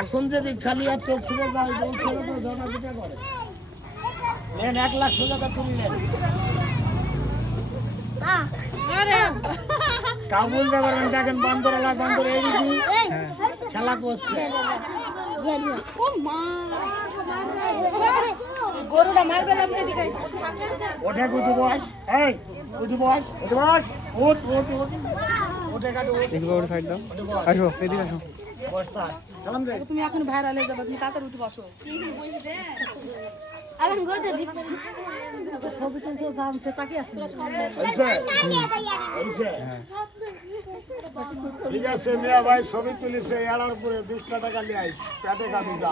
এখন যদি খালি আর চোখ ফিরে যায় ছেলে তো ঝগড়া করে নেন 1 লাখ সোজা তুললেন কাবুল ব্যাপার দেখেন বান্দর এদিকে খেলা করছে গরুটা মারবে না এদিকে ওঠে কুদি বস এই কুদি বস ওঠ ওঠে কাটো ওর সাইড দাও আসো এদিকে আসো বসতা সালাম দে তুমি এখন ভাইরাল হয়ে যাবে তুমি তাড়াতাড়ি উঠে বসো এখন গোতে ঠিক ছবি তুলতে জানতে তাকি আছে ঠিক আছে মিয়া ভাই ছবি তুলিছে এড়ার উপরে 20 টাকা নিয়ে আইস পেটে খাবি যা